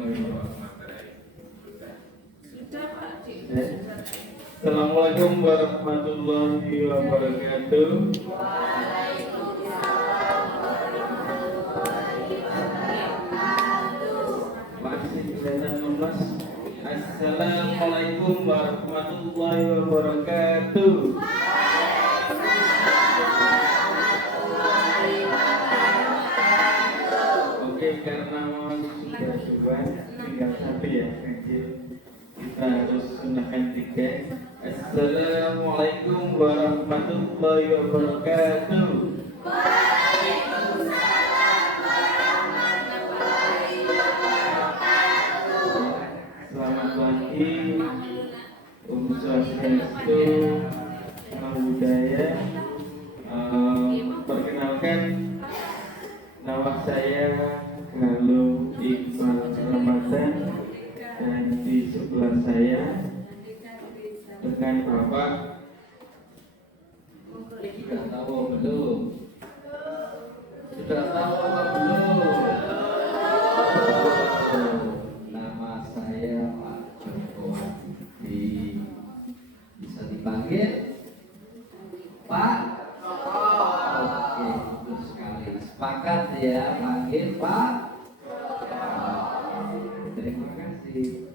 Assalamualaikum warahmatullahi wabarakatuh. Assalamualaikum warahmatullahi wabarakatuh. Oke, karena memang sudah coba tinggal satu ya, kecil. Kita harus gunakan 3. Assalamualaikum warahmatullahi wabarakatuh. Selamat pagi, Om Swastiastu, Namo Buddhaya. Perkenalkan, nama saya Galuh Iqbal Ramadan, dan di sebelah saya dengan Bapak. Sudah tahu belum? Sudah tahu apa belum? Nama saya Pak Joko Hadi. Bisa dipanggil Pak? Oke, terus sekali. Sepakat ya, panggil Pak. Terima kasih.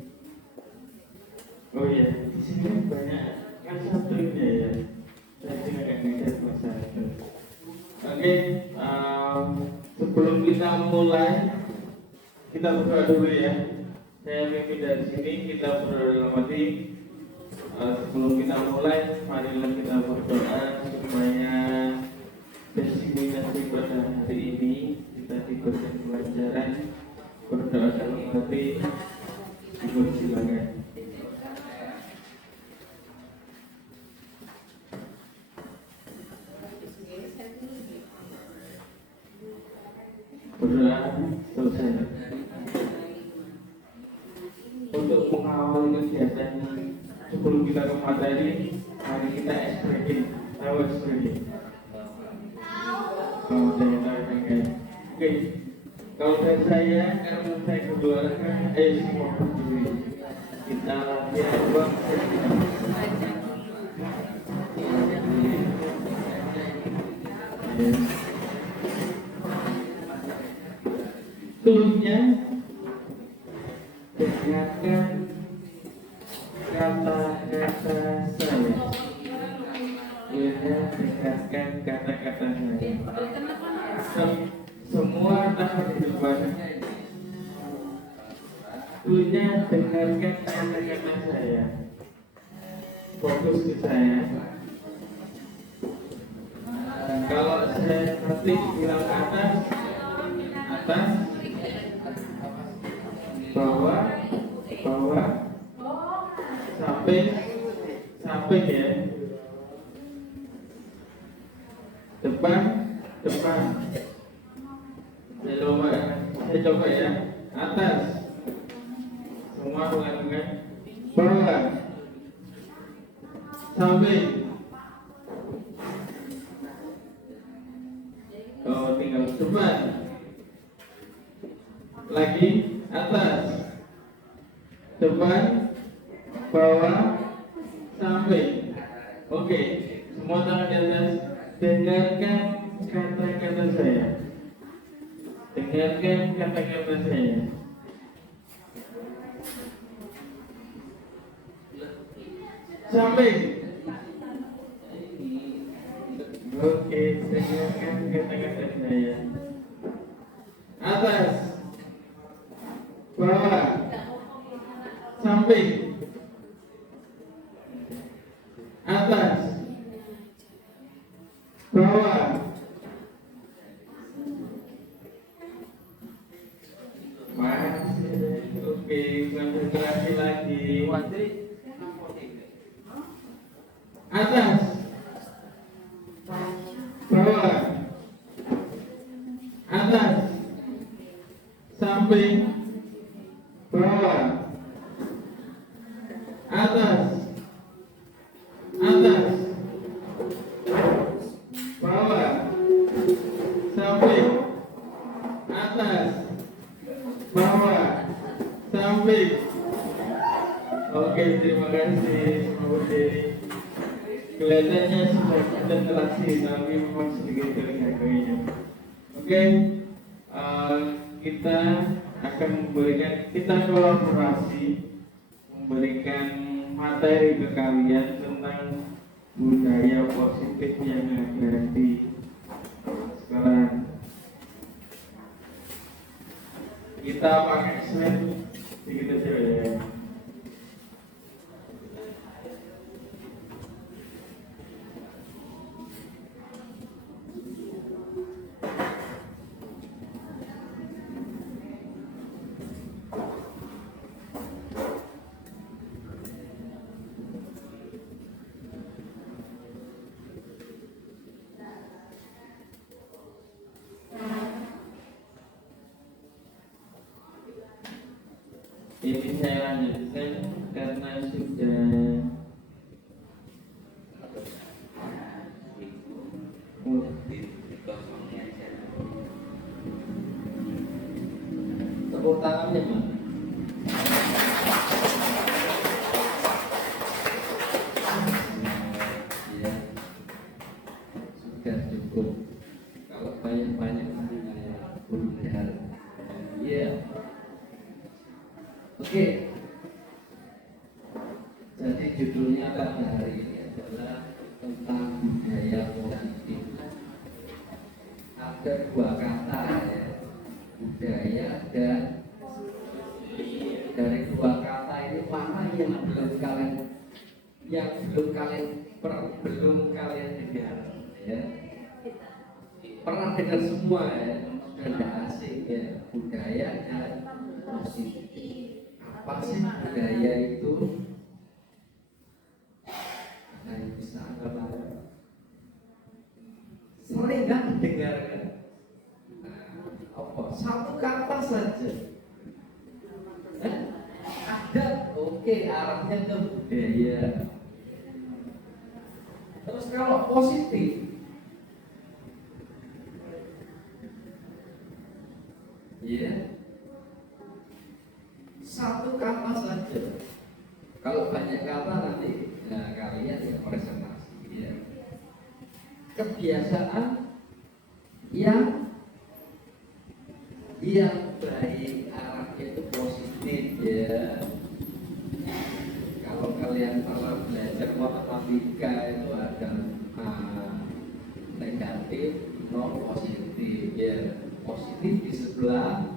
Oh iya, di sini banyak yang satunya ya. Saya juga nggak ngeliat masalah. Oke, sebelum kita mulai, kita berdoa dulu ya. Saya pimpin dari sini, kita berdoa dalam hati. Sebelum kita mulai, marilah kita berdoa supaya destinasi pada hari ini kita diberikan kelancaran. Berdoa dalam hati, silakan. Berdoa selesai. Untuk mengawal kegiatan sebelum kita ke materi, mari kita ekspresi. Tahu ekspresi? Kalau saya tahu. Oke. Kalau dari saya, karena saya keluarga, semua berdiri. Kita latihan buat Selanjutnya, dengarkan kata-kata saya. Dengarkan kata-kata saya. Semua tahan di depan. Dulunya dengarkan kata-kata saya. Fokus ke saya. Kalau saya nanti bilang atas, bawah, sampai ya. Depan. Saya coba ya. Atas. Semua melakukan. Bawah. Samping. Oh, tinggal depan. Lagi. Atas. Depan. Bawah. Samping. Oke. Semua tangan di atas. Dengarkan kata-kata saya. Dengarkan kata-kata saya. Samping. Oke, dengarkan kata-kata saya. Atas. Bawah. Samping. Atas. Bawah. Oke, konsentrasi lagi. Atas. Bawah. Atas. Samping. Bawah. Atas. Bawah. Samping. Atas. Bawah. samping. Oke, terima kasih Pak Budi. Kelihatannya sudah konsentrasi, tapi memang sedikit kering-keringnya. Oke, kita akan kita kolaborasi memberikan materi ke kalian tentang budaya positif yang ada di sekolah. Kita pakai slide sedikit aja ya. Ini saya lanjutkan karena sudah tepuk tangannya mana? Ya, sudah cukup. Kalau banyak-banyak nanti saya bundar. Ya. Oke, jadi judulnya pada hari ini adalah tentang budaya positif. Ada dua kata ya, budaya dan dari dua kata ini mana yang belum kalian dengar ya? Pernah dengar semua ya, sudah tidak asing ya, budaya dan positif. Apa sih budaya itu? Nah, bisa anggap sering nggak dengar kan? Apa? Satu kata saja. Ada, oke, arahnya ke budaya. Terus kalau positif, ya. Satu kata saja. Kalau banyak kata nanti kalian ya presentasi ya. Kebiasaan yang baik, arahnya itu positif ya. Kalau kalian pernah belajar matematika itu ada negatif, non positif ya. Positif di sebelah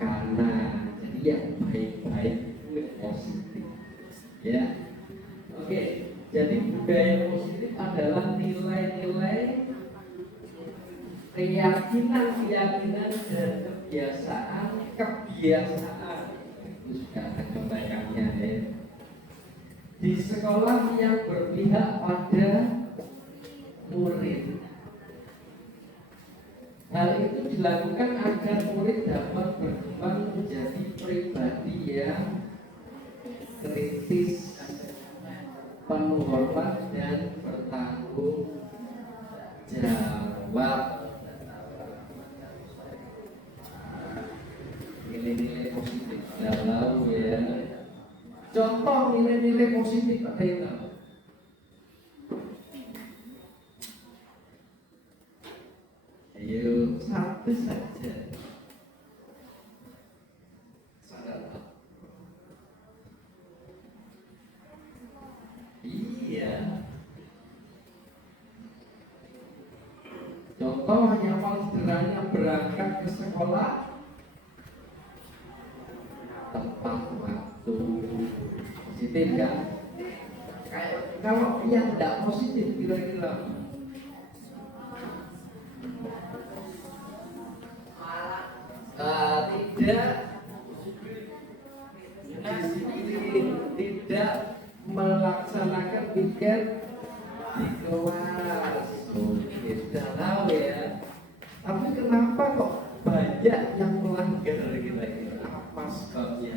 kanan, jadi yang baik-baik itu positif ya. Oke, jadi budaya positif adalah nilai-nilai, keyakinan dan kebiasaan itu sudah ada contohnya ya. Di sekolah yang berpihak pada murid. Hal itu dilakukan agar murid dapat berkembang menjadi pribadi yang kritis, penuh hormat dan bertanggung jawab. Nilai-nilai positif dalam ya. Contoh nilai-nilai positif ada yang tahu? Ayo, satu saja. Iya. Contoh yang paling sederhana, berangkat ke sekolah tepat waktu. Positif kan? Kalau yang tidak positif kira-kira tidak melaksanakan piket di kelas. Kita tahu ya. Tapi kenapa kok banyak yang melanggar kira-kira? Apa sebabnya?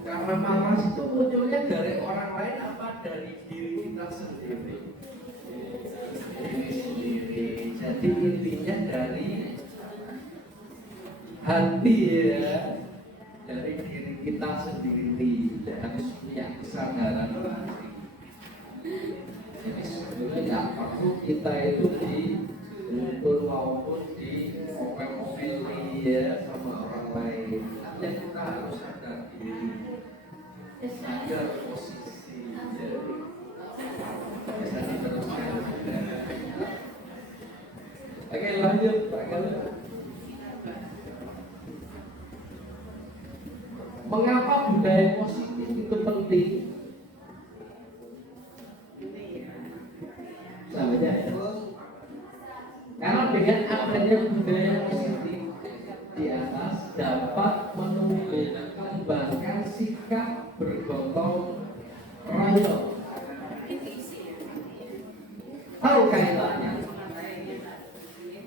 Karena malas itu munculnya dari orang lain apa dari diri kita sendiri? Diri sendiri. Jadi Jadi intinya dari hati ya, dari diri kita sendiri harus punya kesadaran hati. Jadi sebenarnya nggak perlu kita itu diukur maupun diomel-omeli ya sama orang lain. Hanya kita harus sadar diri, sadar posisi. Bisa diteruskan. Oke, lanjut Pak Galuh. Mengapa budaya positif itu penting? Sahaja ya. Karena dengan adanya budaya positif di atas dapat mengembangkan sikap bergotong royong. Tahu kaitannya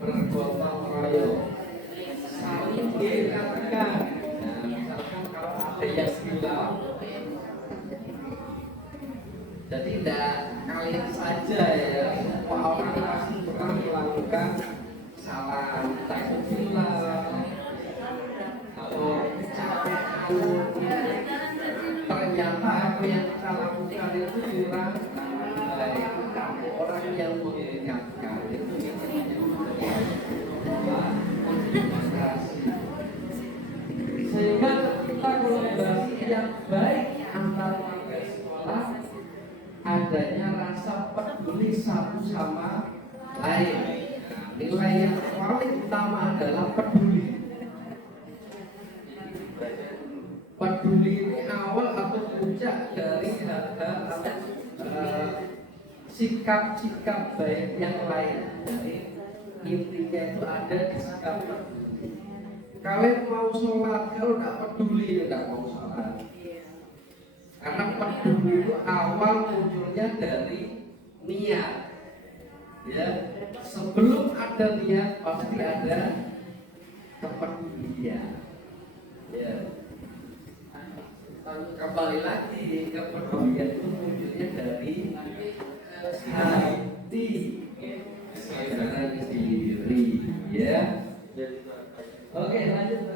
bergotong royong, saling mengingatkan. Nah, misalkan kalau ada yang hilang, jadi tidak kalian saja ya, semua orang pasti pernah melakukan kesalahan, takut hilang atau kecapean. Ternyata apa yang kita lakukan itu kurang baik. Orang yang mengingatkan itu sehingga kita kolaborasi yang baik antara warga sekolah, adanya rasa peduli satu sama lain. Nilai yang paling utama adalah peduli. Peduli ini awal atau puncak dari hal-hal sikap-sikap baik yang lain. Jadi intinya itu ada di sikap peduli. Kalian mau sholat, kalau tidak peduli tidak mau sholat. Karena peduli itu awal munculnya dari niat. Ya, sebelum ada niat pasti ada kepedulian. Ya. Kembali lagi kepedulian itu munculnya dari hati kesadaran diri. Ya. Oke, lanjut.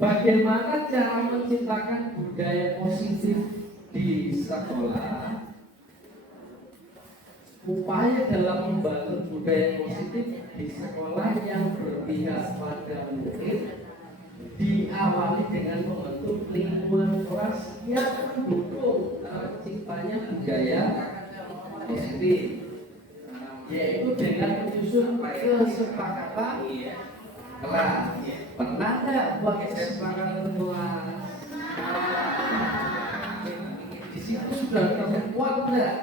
Bagaimana cara menciptakan budaya positif di sekolah? Upaya dalam membangun budaya positif di sekolah yang berpihak pada murid diawali dengan membentuk lingkungan kelas yang mendukung terciptanya budaya positif, yaitu dengan menyusun kesepakatan kelas. Pernah nggak buat kesepakatan kelas? Di situ sudah terkuat nggak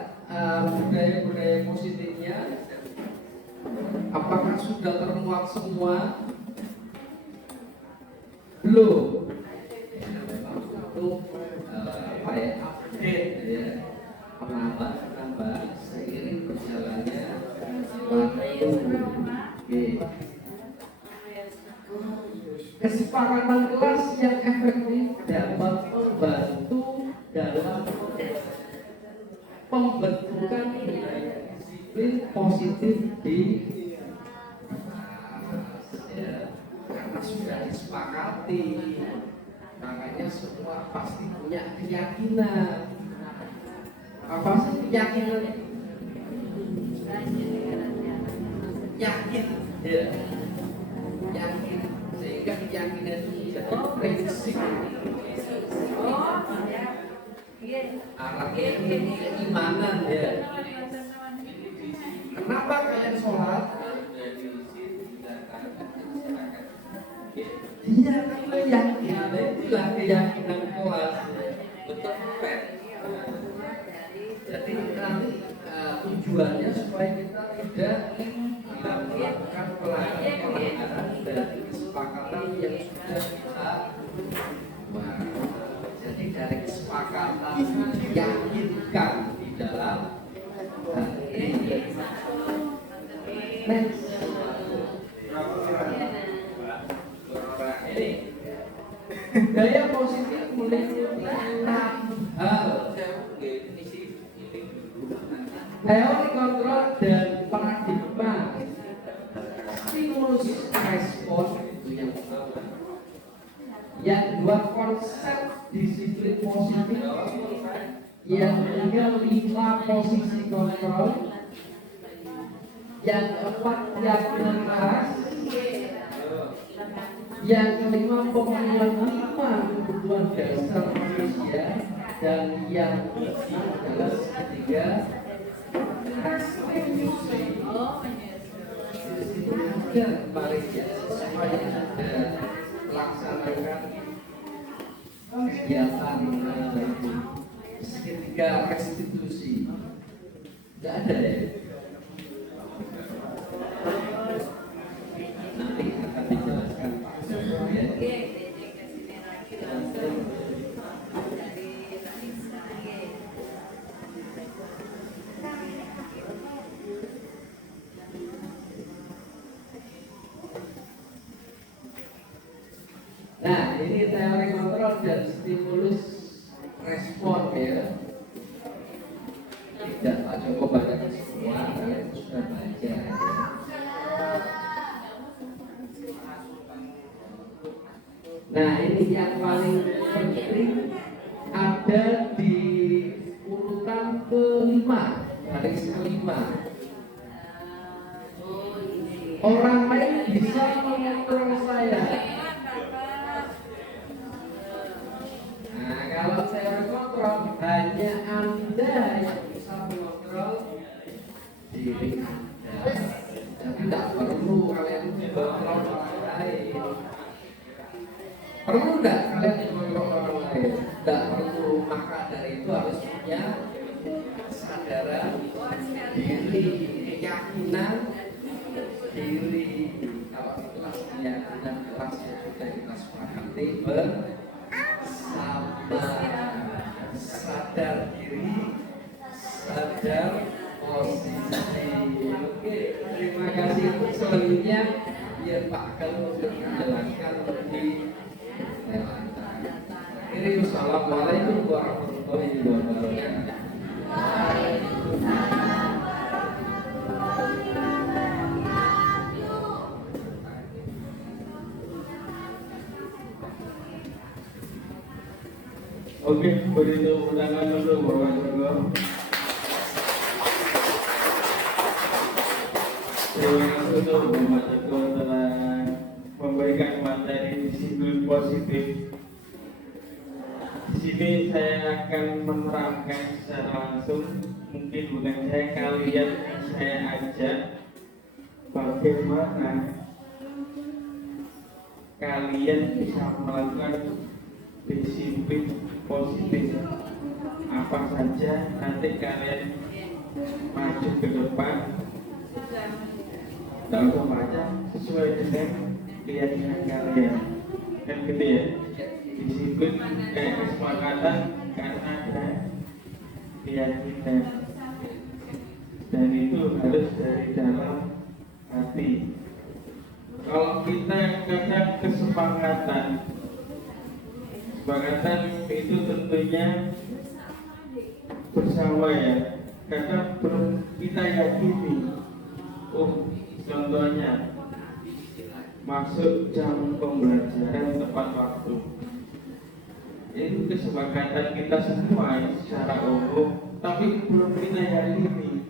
budaya-budaya positifnya? Apakah sudah termuat semua? Belum. Itu apa ya, update ya, penambah seiring berjalannya waktu. Kesepakatan kelas yang efektif dapat membantu dalam pembentukan disiplin positif di ya, karena sudah disepakati, makanya semua pasti punya keyakinan. Apa sih keyakinan? Yakin, ya. Yakin, sehingga keyakinan itu jadi prinsip. Arabnya keimanan ya. Kenapa kalian sholat? Dia kan yakin, itulah keyakinan kelas. Betul kan? Jadi nanti tujuannya supaya kita tidak melakukan pelanggaran dari kesepakatan yang sudah kita buat. Jadi dari kesepakatan yakinkan di dalam hati. Next. Ini budaya positif meliputi 6 hal. Teori kontrol dan paradigma stimulus respon itu yang pertama. Yang dua, konsep disiplin positif. Yang ketiga, 5 posisi kontrol. Yang keempat, diagnosis. Yang kelima, pemenuhan 5 kebutuhan dasar manusia. Dan yang ketiga, restitusi. Dan kembali supaya Anda melaksanakan kegiatan ketiga, restitusi. Tidak ada ya? Nanti akan dijelaskan Pak. Ya. Nah, ini teori kontrol dan stimulus respon ya. Tidak Pak Joko baca semua, kalian sudah baca. Nah, ini yang paling penting ada di urutan kelima, baris kelima. Orang lain bisa mengontrol saya. Nah, kalau saya kontrol, hanya Anda yang bisa mengontrol diri Anda. Jadi tidak perlu kalian mengontrol orang lain. Perlu tidak kalian mengontrol orang lain? Tidak perlu. Maka dari itu harus punya kesadaran diri, keyakinan diri. Kalau kelas keyakinan, kelas yang sudah kita sepakati sadar diri, sadar posisi. Oke, terima kasih. Untuk selanjutnya biar Pak Gal menjelaskan lebih lanjut. Assalamualaikum warahmatullahi wabarakatuh. Oke, beri tepuk tangan untuk Bapak Joko. Terima kasih untuk Bapak Joko telah memberikan materi disiplin positif. Di sini saya akan menerangkan secara langsung, mungkin bukan kalian saya ajak bagaimana kalian bisa melakukan disiplin positif. Apa saja nanti kalian maju ke depan, tidak usah baca, sesuai dengan keyakinan kalian. Kan gitu ya. Disiplin kayak kesepakatan karena ada keyakinan, dan itu harus dari dalam hati. Kalau kita kadang kesepakatan itu tentunya bersama ya. Kadang belum kita yakini. Contohnya masuk jam pembelajaran tepat waktu. Itu kesepakatan kita semua secara umum, tapi belum kita yakini,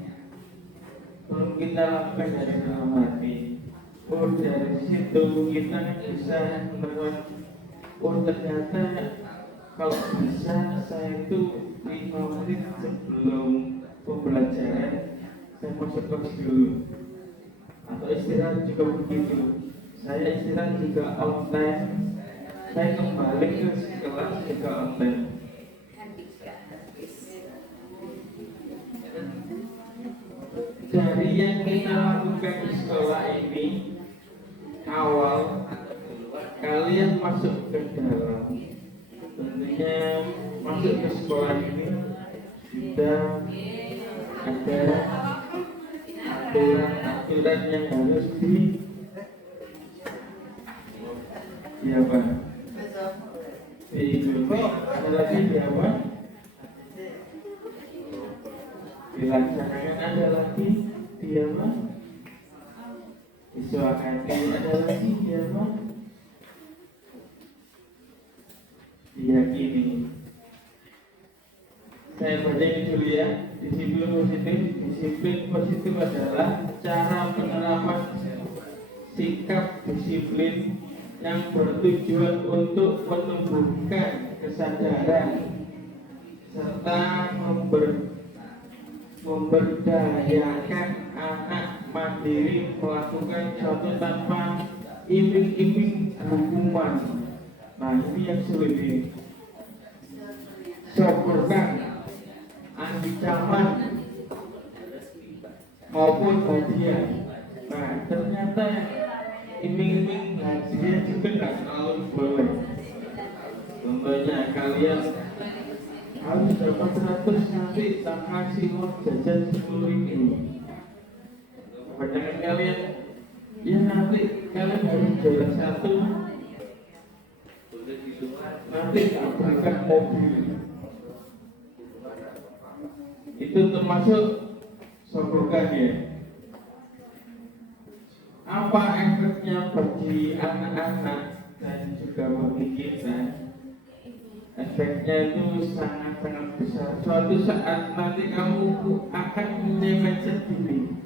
belum kita lakukan dari dalam hati. Dari situ kita bisa menemukan, ternyata kalau bisa saya itu 5 menit sebelum pembelajaran saya masuk kelas dulu, atau istirahat juga begitu. Saya istirahat juga on time, saya kembali ke kelas juga on time. Dari yang kita lakukan di sekolah ini, awal kalian masuk ke dalam, tentunya masuk ke sekolah ini sudah ada aturan yang harus diikuti. Ada lagi apa? dilaksanakan ada lagi dia mah disuakati ada lagi dia mah diyakini. Saya baca ini dulu ya. Disiplin positif adalah cara penerapan sikap disiplin yang bertujuan untuk menumbuhkan kesadaran serta memberdayakan anak mandiri melakukan suatu tanpa iming-iming hukuman. Nah ini yang sulit ini. Sodorkan ancaman maupun hadiah. Nah ternyata iming-iming hadiah juga nggak selalu boleh. Contohnya kalian harus dapat 100 nanti tak kasih uang jajan 10.000. Kebanyakan kalian ya nanti kalian harus juara 1 nanti tak berikan mobil. Itu termasuk sogokan ya. Apa efeknya bagi anak-anak dan juga bagi kita? Efeknya itu sangat-sangat besar. Suatu saat nanti kamu akan menyemen sendiri.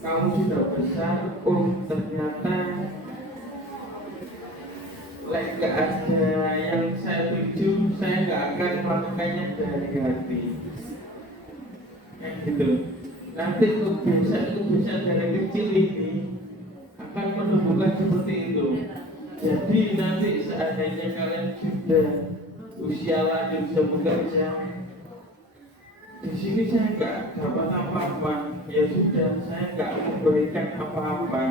Kamu sudah besar, ternyata gak ada yang saya tuju, saya gak akan melakukannya dari hati. Gitu. Nanti kebiasaan dari kecil ini akan menumbuhkan seperti itu. Jadi nanti seandainya kalian sudah usia lanjut bisa bekerja, di sini saya nggak dapat apa-apa, ya sudah saya nggak memberikan apa-apa.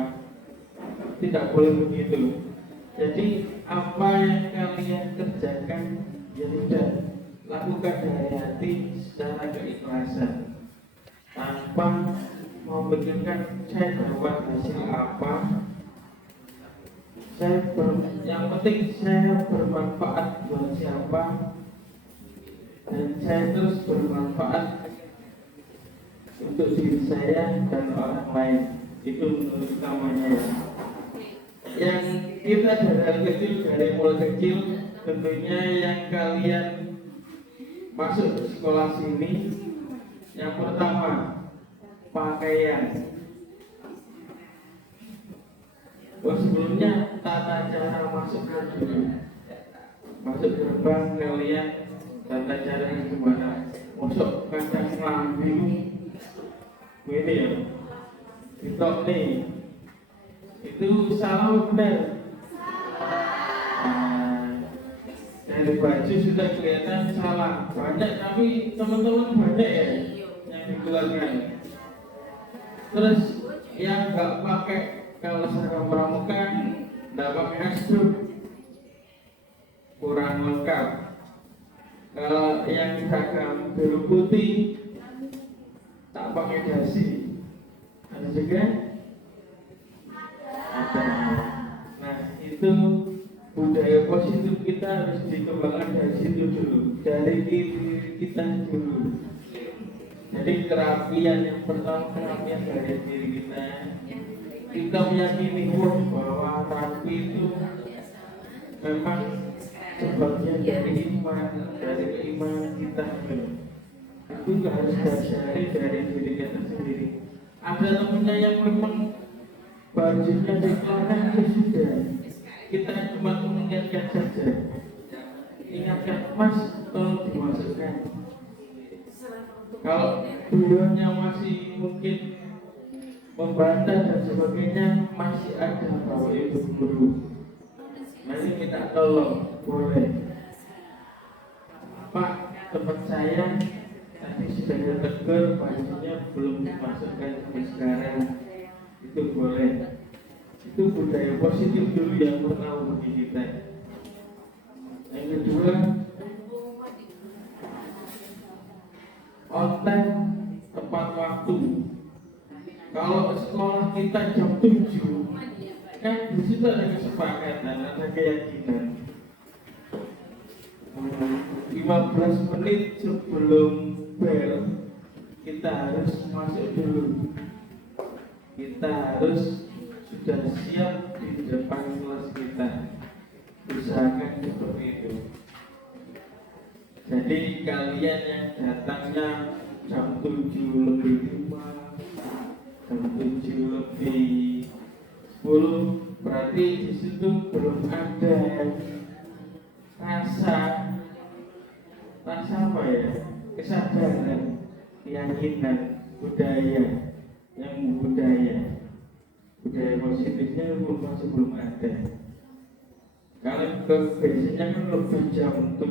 Tidak boleh begitu. Jadi apa yang kalian kerjakan ya sudah lakukan dari hati secara keikhlasan, tanpa memikirkan saya dapat hasil apa. Yang penting saya bermanfaat buat siapa, dan saya terus bermanfaat untuk diri saya dan orang lain. Itu menurut utamanya. Yang kita dari mulai kecil, tentunya yang kalian masuk ke sekolah sini, yang pertama pakaian. Sebelumnya tata cara masuk gerbang kalian, tata cara gimana masuk kandang kambing ini ya, TikTok nih itu salah benar. Dari baju sudah kelihatan salah banyak, tapi teman-teman banyak ya yang dikeluarkan. Terus yang nggak pakai, kalau seragam pramuka nggak pakai hasduk, kurang lengkap. Kalau yang seragam biru putih tak pakai dasi, ada juga ada. Nah itu budaya positif kita harus dikembangkan dari situ dulu, dari diri kita dulu. Jadi kerapian yang pertama, kerapian dari diri kita. Kita meyakini bahwa rapi itu memang sebagian dari iman, dari keimanan kita. Itu harus dari diri kita sendiri. Ada temennya yang memang bajunya dikeluarkan, ya sudah, kita cuma mengingatkan saja. Ingatkan, Mas, tolong dimasukkan. Kalau beliaunya masih mungkin membantah dan sebagainya, masih ada bahwa itu guru. Mari kita tolong, boleh. Pak, teman saya tadi sudah ditegur, bajunya belum dimasukkan sampai sekarang. Itu boleh. Itu budaya positif dulu yang pertama bagi kita. Yang kedua, on time, tepat waktu. Kalau sekolah kita jam 7, kan di situ ada kesepakatan, ada keyakinan. 15 menit sebelum bel kita harus masuk dulu. Kita harus sudah siap di depan kelas kita. Usahakan seperti itu. Jadi kalian yang datangnya jam 7:05, jam 7:10, berarti di situ belum ada rasa apa ya, kesadaran, keyakinan, budaya positifnya masih belum ada. Kalau biasanya kan lebih jam 7,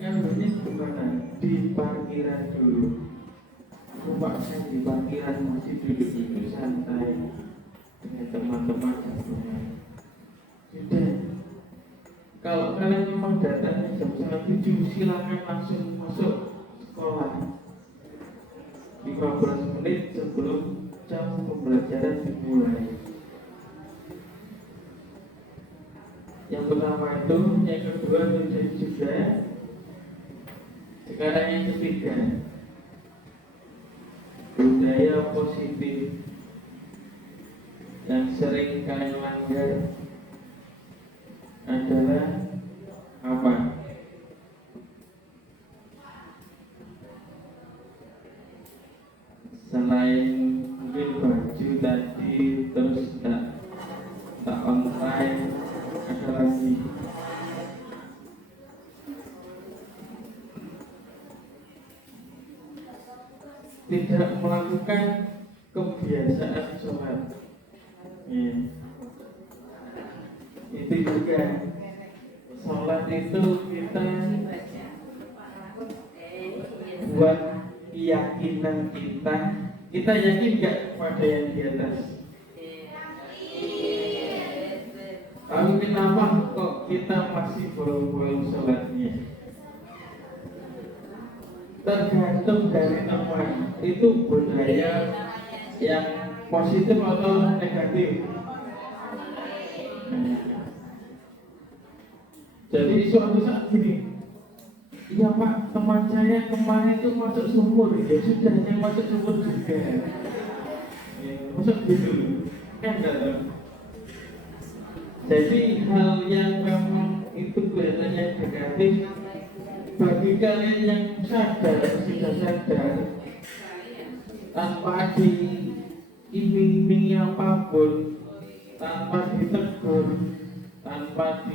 ini gimana? Di parkiran dulu. Rumah saya di parkiran masih duduk santai dengan teman-teman gabungan. Sudah. Kalau kalian memang datangnya jam 7, silakan langsung masuk sekolah. 15 menit sebelum jam pembelajaran dimulai. Yang pertama itu, yang kedua itu juga. Sekarang yang ketiga, budaya positif yang sering kalian langgar adalah apa? Selain mungkin baju tadi, terus tak on time, ada lagi tidak melakukan kebiasaan sholat. Ya. Itu juga sholat itu kita buat keyakinan kita yakin gak pada yang di atas? Tapi kenapa kok kita masih bolong-bolong sholatnya? Tergantung dari teman. Itu budaya yang positif atau negatif. Jadi suatu saat gini, iya Pak, teman saya kemarin itu masuk sumur, ya sudah yang masuk sumur juga. Ya, masuk gitu, kan enggak? Jadi hal yang memang itu kelihatannya negatif, bagi kalian yang sadar, sudah sadar, tanpa diiming-imingi apapun, tanpa ditegur, tanpa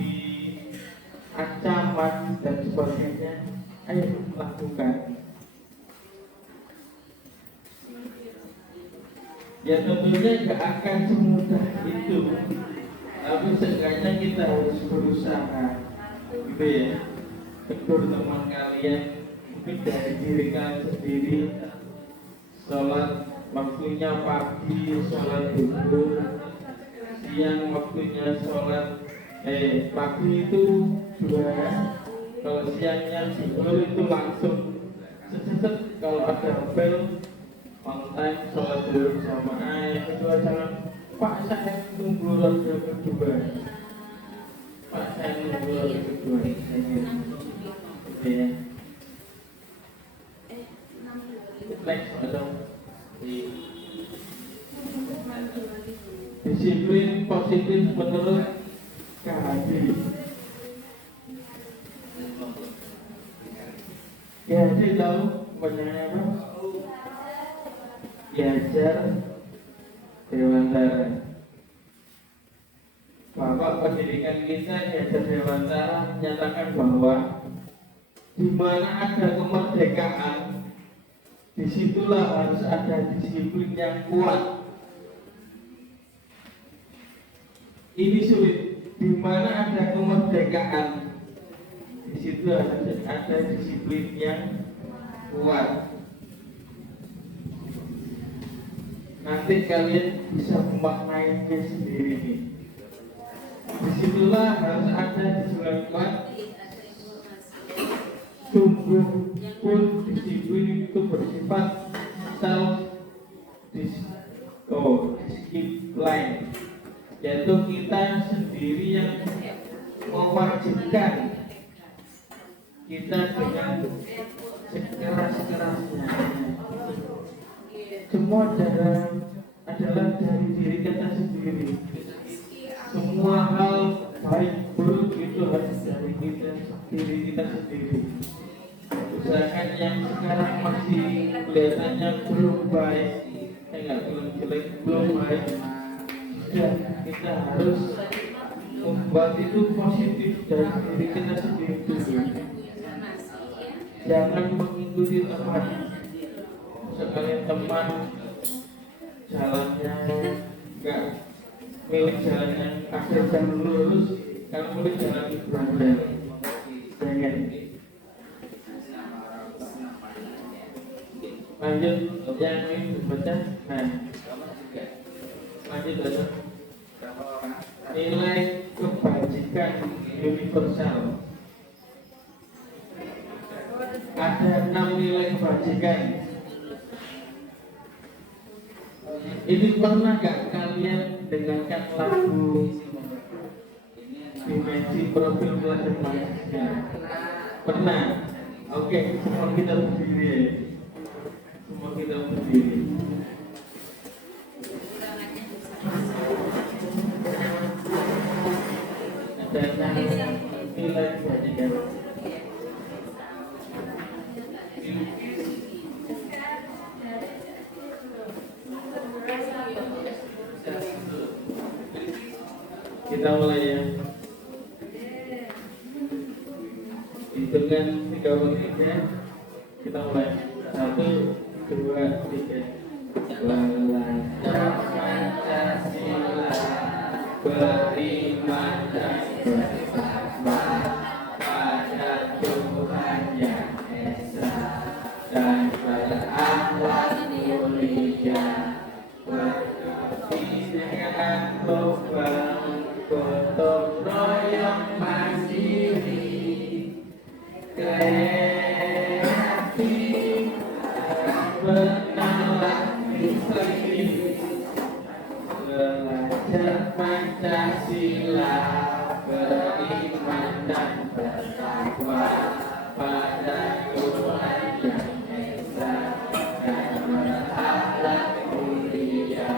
ancaman dan sebagainya, ayo lakukan. Ya tentunya gak akan semudah itu, tapi seenggaknya kita harus berusaha, gitu ya. Tegur teman kalian, mungkin dari diri kalian sendiri. Sholat waktunya pagi, sholat zuhur, siang waktunya sholat pagi itu 2, kalau siangnya zuhur itu langsung seset. Kalau ada bel on time sholat zuhur jamaah. Yang kedua jangan Pak saya nunggu roda kedua, Pak saya nunggu roda kedua. Ya. Next atau disiplin positif menurut KHD. KHD tahu banyak apa? Diajar Dewantara. Bapak pendidikan kita Diajar Dewantara menyatakan bahwa di mana ada kemerdekaan, disitulah harus ada disiplin yang kuat. Ini sulit. Di mana ada kemerdekaan, di situ harus ada disiplin yang kuat. Nanti kalian bisa memaknainya sendiri nih. Disitulah harus ada disiplin kuat. Sungguh pun disiplin itu bersifat discipline, yaitu kita sendiri yang mewajibkan kita dengan sekeras-kerasnya. semua adalah dari diri kita sendiri. Semua hal baik buruk itu harus dari diri kita sendiri. Usahakan yang sekarang masih kelihatannya belum baik, belum jelek, belum baik, ya kita harus membuat itu positif dari diri kita sendiri dulu. Jangan mengikuti teman. Sekalian teman jalannya enggak milik jalan yang ada jalur lurus, kalau milik jalan berandal. Jangan. Lanjut yang ini dibaca. Nah, lanjut aja. Nilai kebajikan universal. Ada 6 nilai kebajikan. Ini pernah gak kalian dengarkan lagu Dimensi Profil Pelajar Manusia? Pernah? Oke, semua kita berdiri. Semua kita berdiri. Ada 6 nilai kebajikan. Kita mulai ya. Hitungkan 3 kita mulai. 1, 2, 3. Belajar Pancasila, beriman dan bersama pada Tuhan yang Esa dan berakhlak mulia, berbakti dengan global, gotong royong mandiri, kreatif, benar inklusif, belajar Pancasila, beriman dan bertakwa pada Tuhan yang Esa dan berakhlak mulia,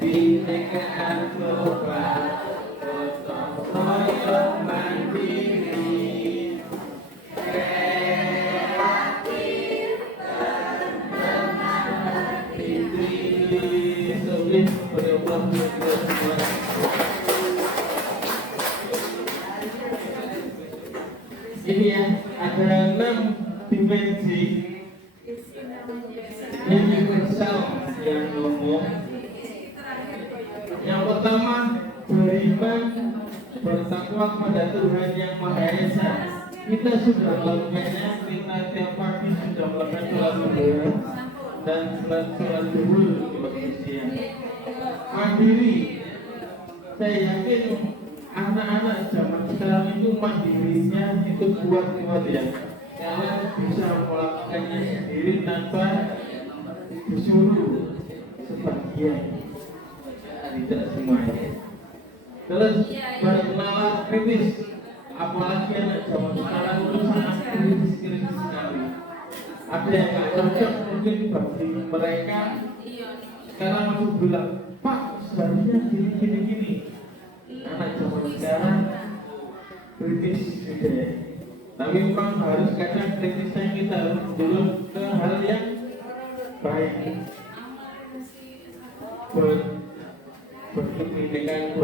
Bineka global, gotong royong mandiri, kreatif, sulit, ini ya, ada 6 dimensi universal yang umum. Yang pertama, beriman bertakwa pada Tuhan yang Maha Esa. Kita sudah melakukannya, kita tiap pagi sudah melakukan sholat duha dan sholat zuhur di waktu siang. Mandiri, saya yakin anak-anak zaman sekarang itu mandirinya itu kuat-kuat ya. Kalian bisa melakukannya sendiri tanpa disuruh, sebagian, tidak semuanya. Terus bernalar kritis, apalagi anak zaman sekarang itu sangat kritis sekali. Ada yang nggak cocok mungkin bagi mereka, sekarang langsung bilang, Pak, seharusnya gini. Anak zaman sekarang kritis gitu ya. Tapi memang harus kadang kritisnya kita dulu ke hal yang baik. Berkebinekaan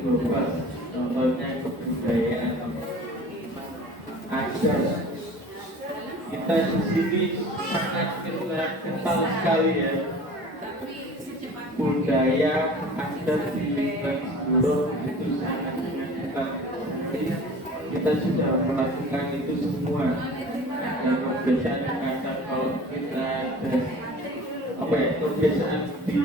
global, contohnya kebudayaan. Ada kita di sini sangat kental sekali ya, budaya adat di Bengkulu itu sangat kental. Kita sudah melakukan itu semua. Dan kebiasaan kata kalau kita ada kebiasaan di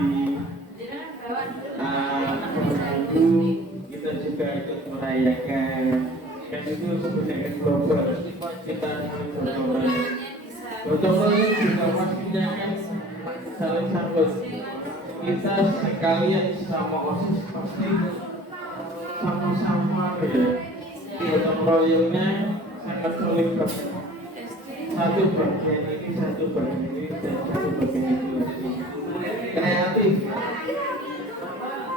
Bengkulu, kita juga ikut merayakan. Kan itu sebenarnya global. Kita gotong royong juga pastinya kan saling sambut. Kita sekalian sama OSIS pasti sama-sama ya. Gotong royongnya sangat solid. satu bagian ini, satu bagian ini, dan satu bagian itu lagi. Kreatif.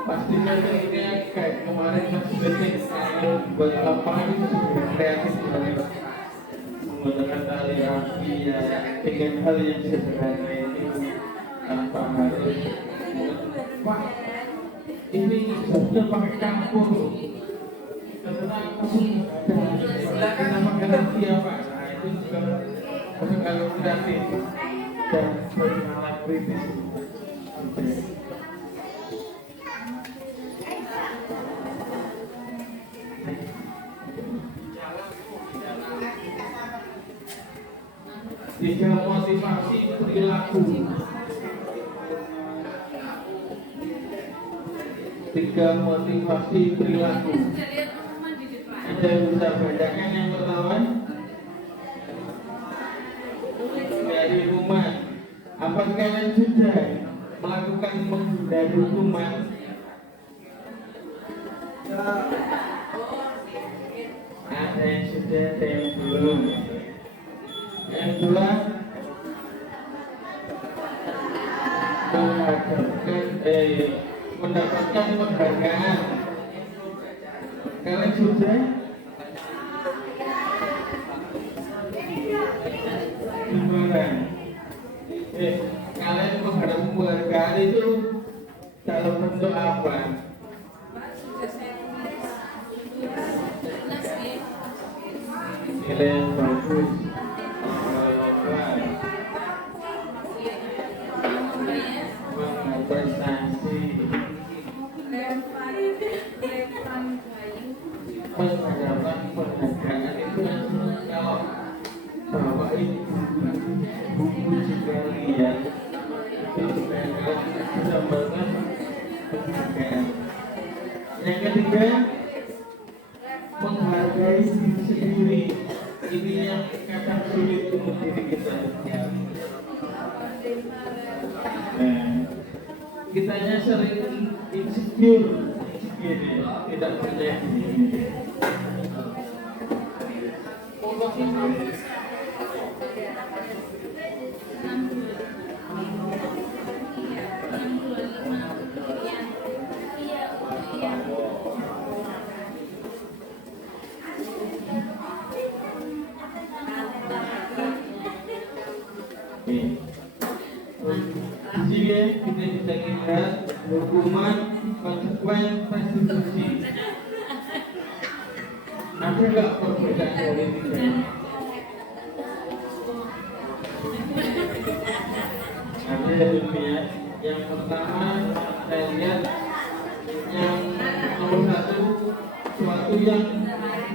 Pastinya ini kayak kemarin Mas Beting buat lapangan itu sudah kreatif banget. Menggunakan tali rafia dengan hal yang sederhana ini tanpa harus Pak, ini sudah pakai campur. Setelah kamu kita pakai rafia Pak. Nah itu juga kalau kreatif dan bermalah kritis. Tiga motivasi perilaku. Tiga motivasi perilaku. Anda bisa bedakan yang pertama dari rumah. Apa kalian sudah melakukan menghindari hukuman? Ada yang sudah, ada yang belum. Yang kedua, mendapatkan penghargaan. Kalian sudah? Gimana? Kalian menghadap penghargaan itu dalam bentuk apa? Nilai yang bagus. Prestasi menghadapkan penghargaan itu kalau bapak ibu buku juga lihat itu juga bisa banget penghargaan. Yang ketiga, menghargai diri sendiri. Ini yang kadang sulit untuk diri kita. Kitanya sering insecure, tidak percaya diri. Jadi kita bisa lihat hukuman konsekuen restitusi. Ada nggak perbedaan politiknya? Ada dunia. Yang pertama saya lihat yang nomor satu, suatu yang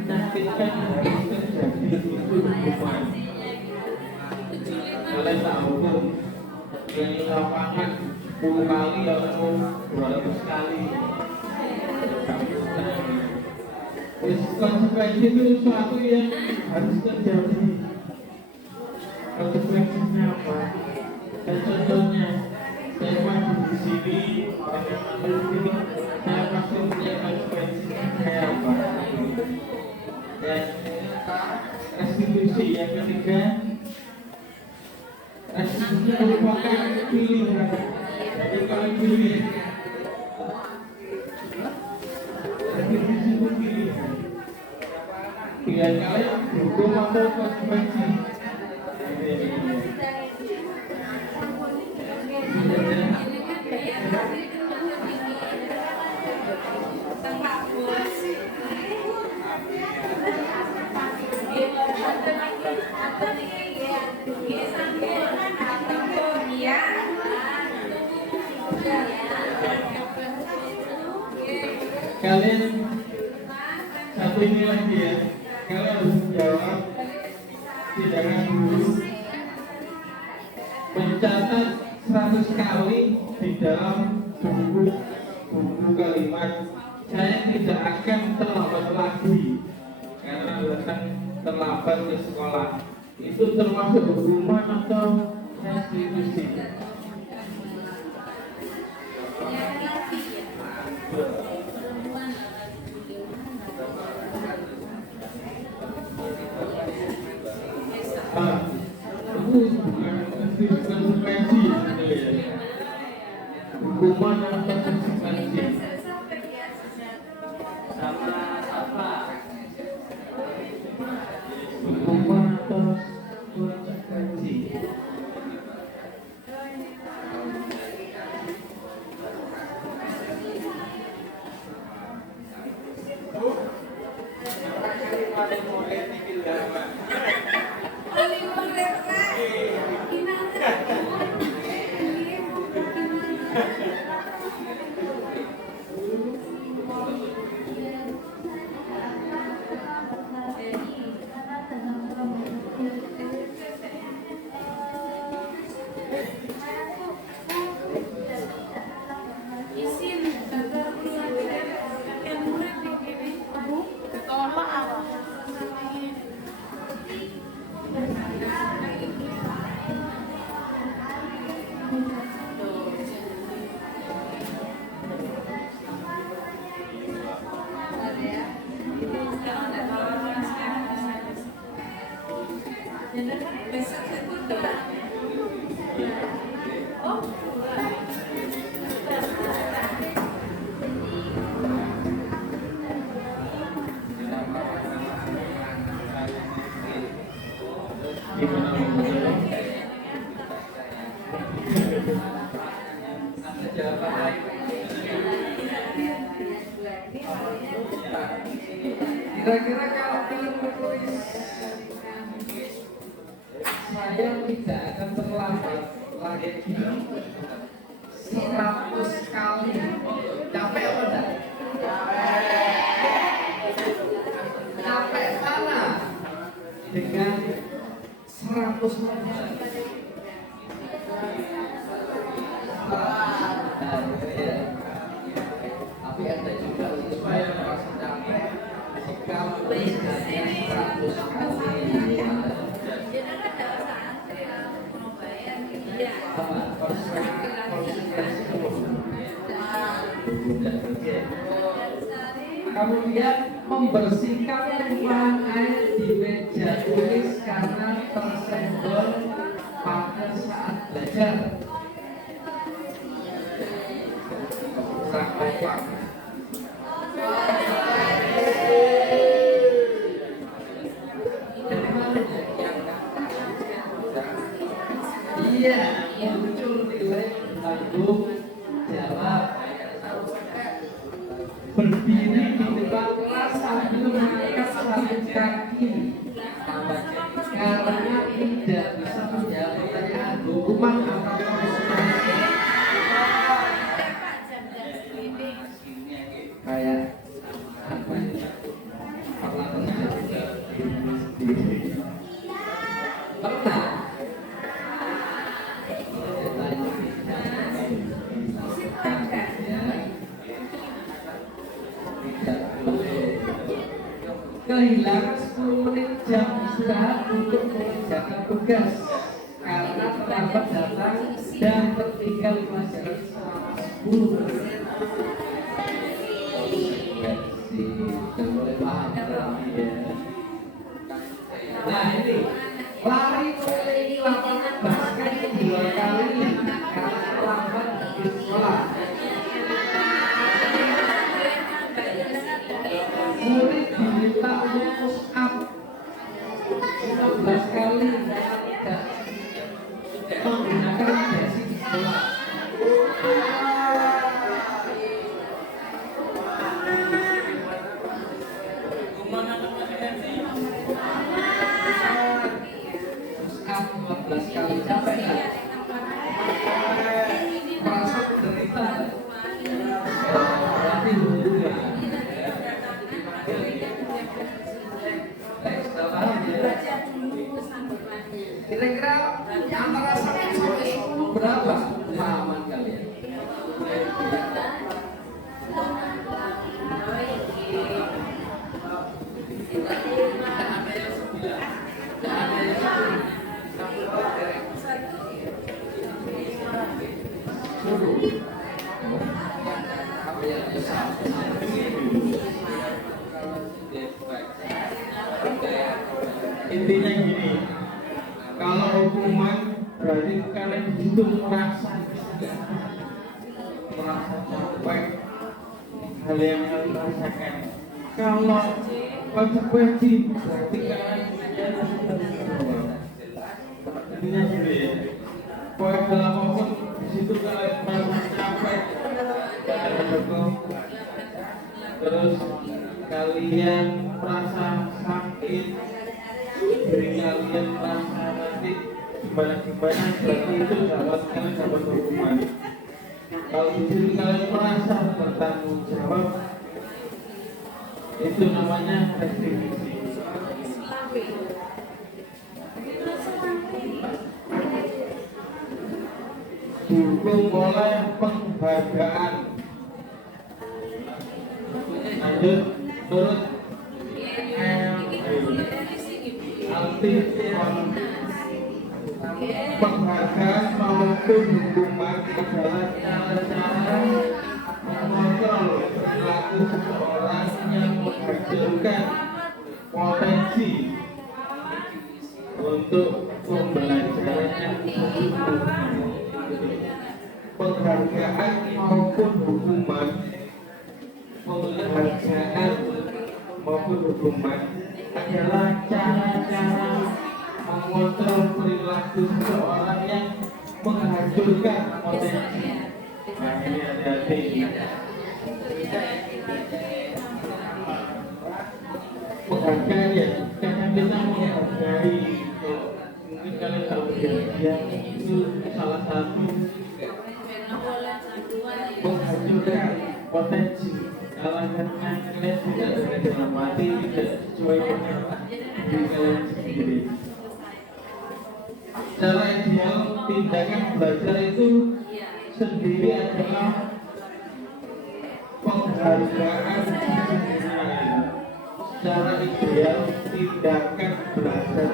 menyakitkan harus terjadi itu hukuman. Oleh tak hukum yang lapangan 10 kali atau 200 kali. Konsekuensi itu sesuatu yang harus terjadi. Konsekuensinya apa? Dan contohnya, saya maju di sini, saya pasti punya konsekuensinya kayak apa? Dan restitusi yang ketiga, restitusi merupakan pilihan. Jadi kalau pilih, restitusi itu pilihan. Pilihan kalian hukum atau konsekuensi. Kalian satu ini lagi ya, kalian harus menjawab tindakan dulu, mencatat 100 kali di dalam buku kalimat saya tidak akan terlambat lagi karena datang terlambat ke sekolah. Itu termasuk hukuman atau restitusi? konsekuensi gitu ya. Hukuman atau konsekuensi sama apa? Hukuman atau konsekuensi. Gimana menurut Ada jawaban lain? Kira-kira kalau film menulis saya tidak akan terlambat lagi 100 kali. Capek apa enggak? Capek mana? Dengan 100 menit. Tapi ada juga supaya merasa capek jika tulisnya 100 kali. Kemudian membersihkan tumpahan air di meja tulis karena tersenggol pada saat belajar. Sakopak. Iya, muncul nilai tanggung jawab. Berdiri di depan kelas sambil mengangkat satu kaki karena tidak bisa menjawab pertanyaan hukuman atau konsekuensi. Kayak apa ini? Pernah kehilangan 10 menit jam istirahat untuk mengerjakan tugas karena terlambat datang dan tertinggal pelajaran selama 10 menit. Sudah mulai paham ya. Nah ini lari keliling lapangan basket 2 kali karena terlambat di sekolah. Murid diminta untuk push up 15 kali tidak menggunakan dasi di sekolah. Push up 15 kali capek nggak? Merasa menderita nggak? Berarti hubungan. Kira-kira antara 1 sampai 10 berapa pemahaman kalian? Intinya gini, Kalau hukuman berarti kalian itu merasa capek hal yang kalian rasakan. Kalau konsekuensi berarti kalian intinya gitu ya. Poin dalam apapun di situ kalian merasa capek, terus kalian merasa sakit, diri kalian merasa nanti gimana berarti itu kalian dapat hukuman. Kalau di sini kalian merasa bertanggung jawab, itu namanya restitusi. Dukung oleh penghargaan. Lanjut, turut arti penghargaan maupun hukuman adalah cara-cara mengontrol perilaku seseorang yang menghasilkan potensi untuk pembelajaran yang sesungguhnya. Penghargaan maupun hukuman, adalah cara-cara mengontrol perilaku seseorang yang menghancurkan potensi. Nah, ini hati-hati. Penghargaan ya, karena kita menghargai. Mungkin kalian tahu ya, itu salah satu menghancurkan potensi. Kalau kalian tidak dalam hati, tidak sesuai dengan diri kalian sendiri. Secara ideal, tindakan belajar itu sendiri adalah penghargaan sendiri. Secara ideal, tindakan belajar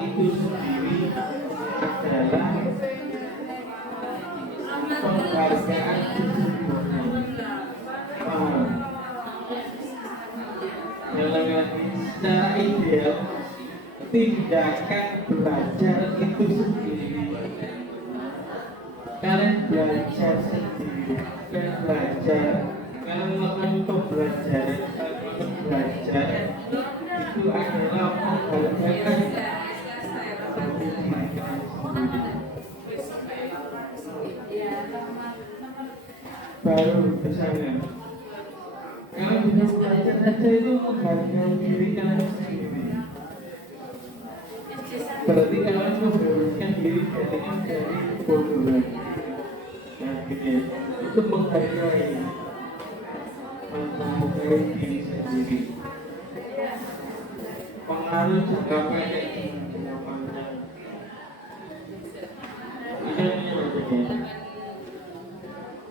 itu sendiri adalah penghargaan sesungguhnya. Secara ideal, tindakan belajar itu sendiri. Kalian belajar sendiri, kalian belajar, kalian melakukan pembelajaran, kalian belajar itu adalah penghargaan bagi diri kalian sendiri. Baru kesana. Kalau bisa belajar saja itu menghargai diri kalian sendiri. Berarti kalian membebaskan diri kalian dari kebodohan. Nah, gini, itu menghargai diri sendiri. Pengaruh jangka pendek jangka panjang. Ini maksudnya.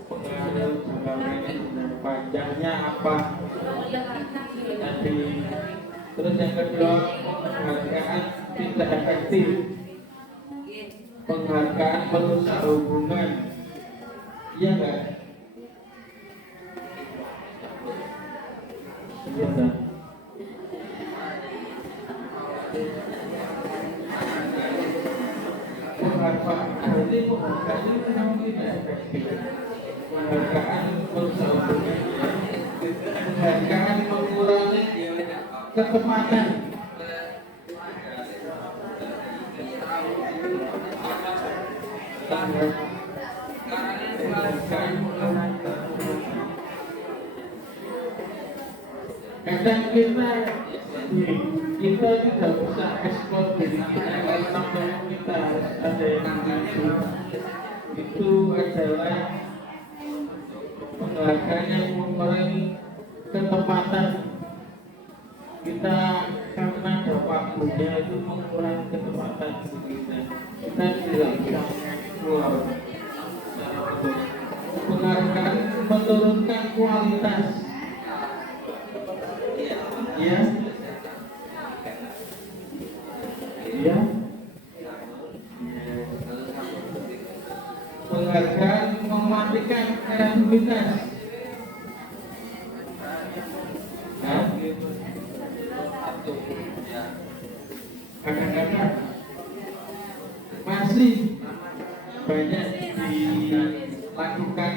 Pengaruh jangka pendek dan panjangnya apa? Tadi. Terus yang kedua, penghargaan tidak efektif. Penghargaan merusak hubungan. Iya enggak? Iya enggak? Jadi penghargaan itu memang tidak efektif. Penghargaan merusak hubungan. Penghargaan mengurangi ketepatan. Kadang kita tidak bisa ekspor diri kita karena kita harus ada yang menghidup. Itu adalah penghargaan yang mengurangi ketepatan kita karena dampak dunia itu mengurangi ketepatan kita. Kita tidak bisa keluar. Penghargaan menurunkan kualitas. Ya, ya. Penghargaan mematikan kreativitas. Kadang-kadang muslim banyak dilakukan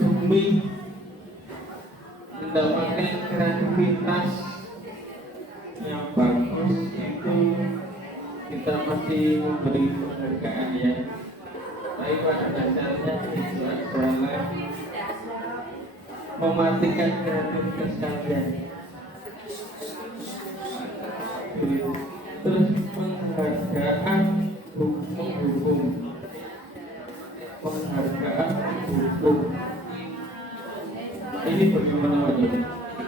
demi mendapatkan kreativitas yang bagus, itu kita mesti memberi penghargaan ya. Tapi pada dasarnya itu adalah mematikan kreativitas kalian. Terus penghargaan hukum, penghargaan hukum. Ini bagaimana Pak?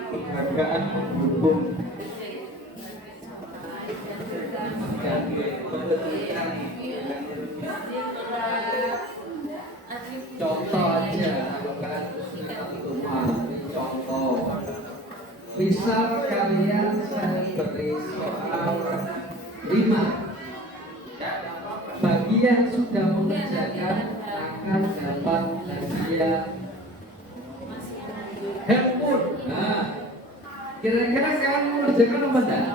Penghargaan hukum. Contoh aja, contoh. Misal kalian saya beri soal 5. Bagi yang sudah mengerjakan akan dapat hadiah handphone. Nah, kira-kira kalian mengerjakan apa enggak?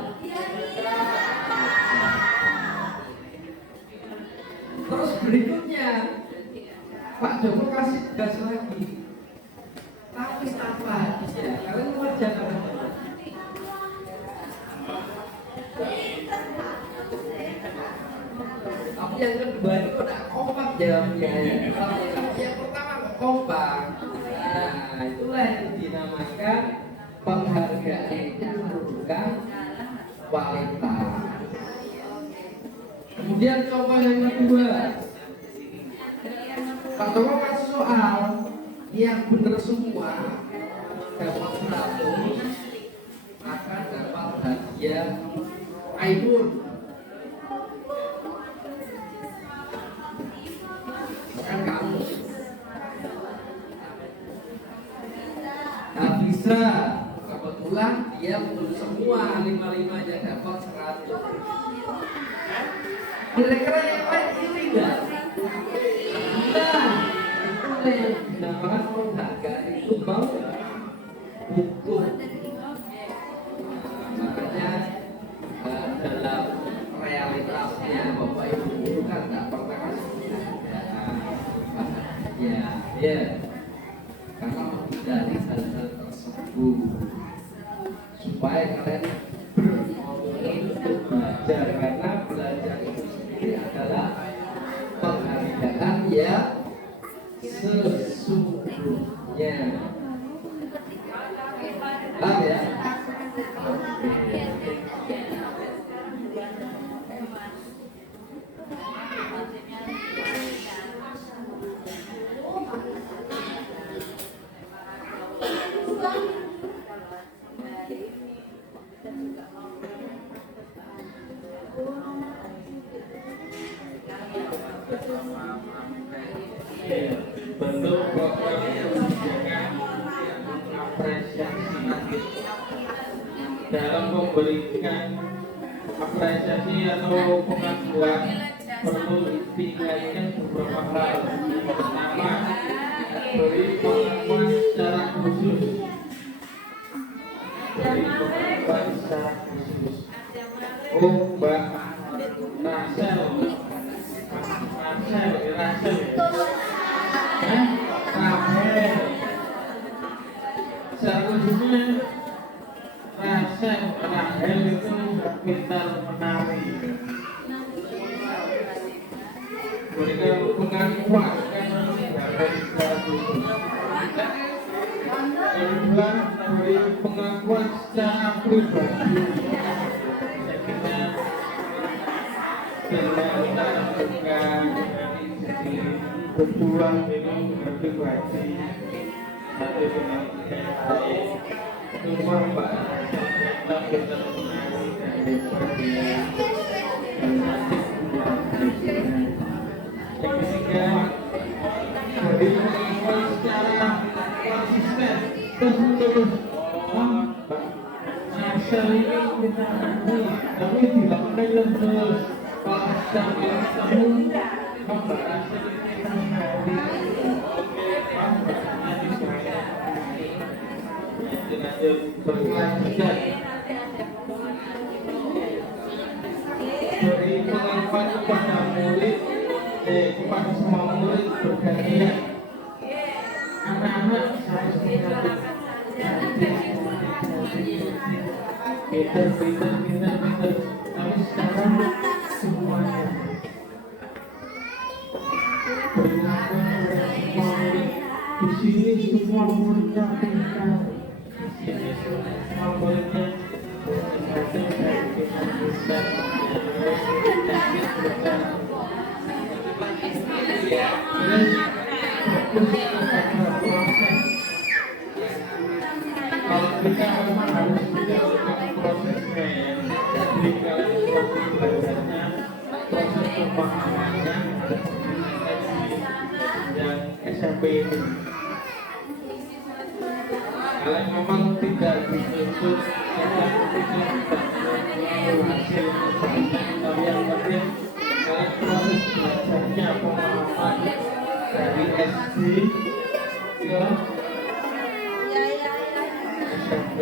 Terus berikutnya Pak Joko kasih tugas lagi. Tapi apa ya? Kalian mengerjakan apa? Tapi yang kedua itu udah kompak jawabnya. Yang pertama kok kompak. Nah, itulah yang dinamakan penghargaan itu bukan kualitas. Kemudian contoh yang kedua, Pak Joko kasih soal yang benar semua dapat 100 akan dapat hadiah iPhone. Kan kamu nah bisa kebetulan dia belum semua 5-5-nya dapat 100. Kira-kira yang lain ini enggak? Nah, itu yang dinamakan penghargaan itu mau hukum. Makanya dalam realitasnya Bapak Ibu guru kan nggak pernah kasih ya, karena menghindari hal-hal tersebut supaya kalian bermomen untuk belajar, karena belajar itu sendiri adalah penghargaan yang sesungguhnya. Paham ya? Bentuk program kebijakan apresiasi dalam memberikan apresiasi atau pengakuan perlu diingatkan beberapa hal. Pertama, beri pengakuan secara khusus. Beri pengakuan secara khusus. Oh, Mbak Rachel, Rachel. Rahel, seharusnya Rahel itu pintar menari. Berikan pengakuan karena secara khusus. Kedua, beri pengakuan secara pribadi. Kita lakukan berpulang ini pribadi satu dengan rumah Pak kita bertemu dari bagian yang ketiga beri pengakuan secara konsisten terus asal ini kita nanti tapi dilakukan terus Pak sampai kamu membahas berkelanjutan. beri pengalaman kepada murid, kepada semua murid bergantian. Anak-anak saya semangat. Pinter. Tapi sekarang semuanya berikan semua murid. Di sini semua muridnya pintar. Di sini semua muridnya kalau kita memang harus menjalankan prosesnya ya, jadi kalian proses belajarnya, proses pemahamannya yang SMP ini. Kalian memang tidak dituntut hasil tapi yang penting kalian proses belajarnya pemahaman dari SD ke SMP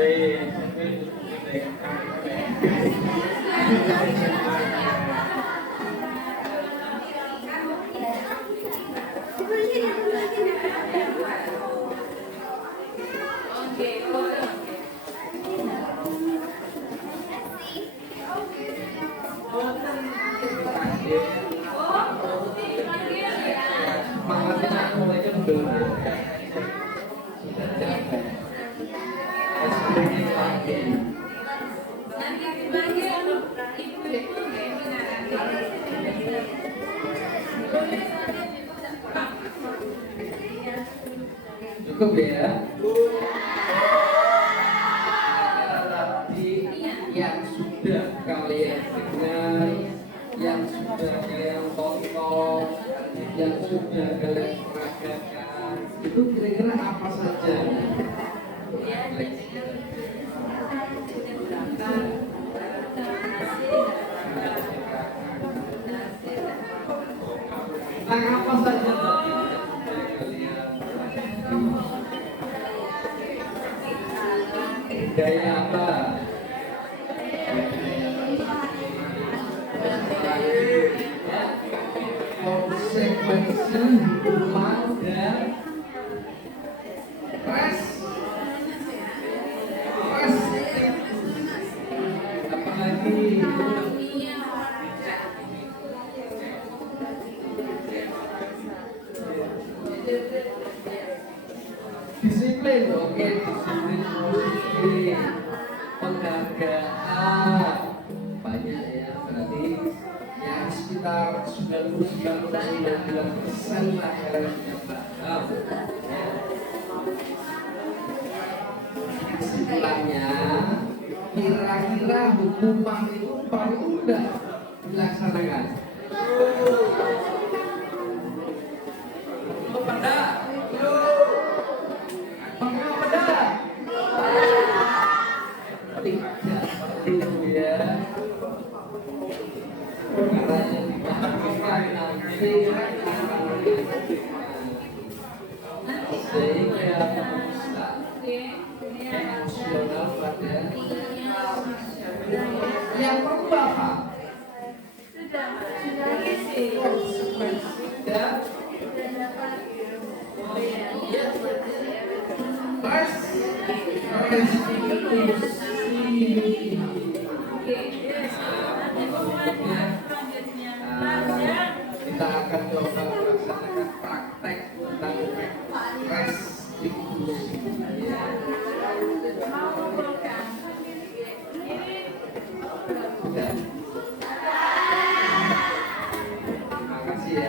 cukup ya. Tadi yang sudah kalian dengar, yang sudah kalian tonton, yang sudah kalian peragakan, itu kira-kira apa saja? Tentang apa saja tadi kalian gaya apa? Konsekuensi hukuman dan res apalagi disiplin, oke, disiplin, penghargaan banyak ya, berarti yang sekitar 99,9% lah kalian yang paham. Kesimpulannya, kira-kira hukuman itu perlu enggak dilaksanakan? Yang perlu apa? Konsekuensi dan kita akan coba melaksanakan praktek tentang restitusi. Terima kasih ya.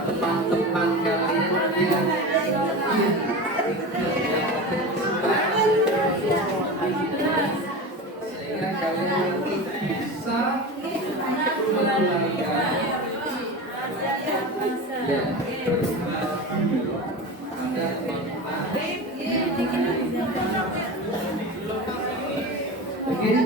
Teman-teman kalian yang sehingga kalian bisa menggunakan ya ada Oke.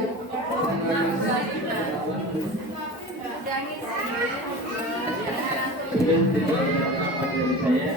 Terus tidak ada apa dari saya.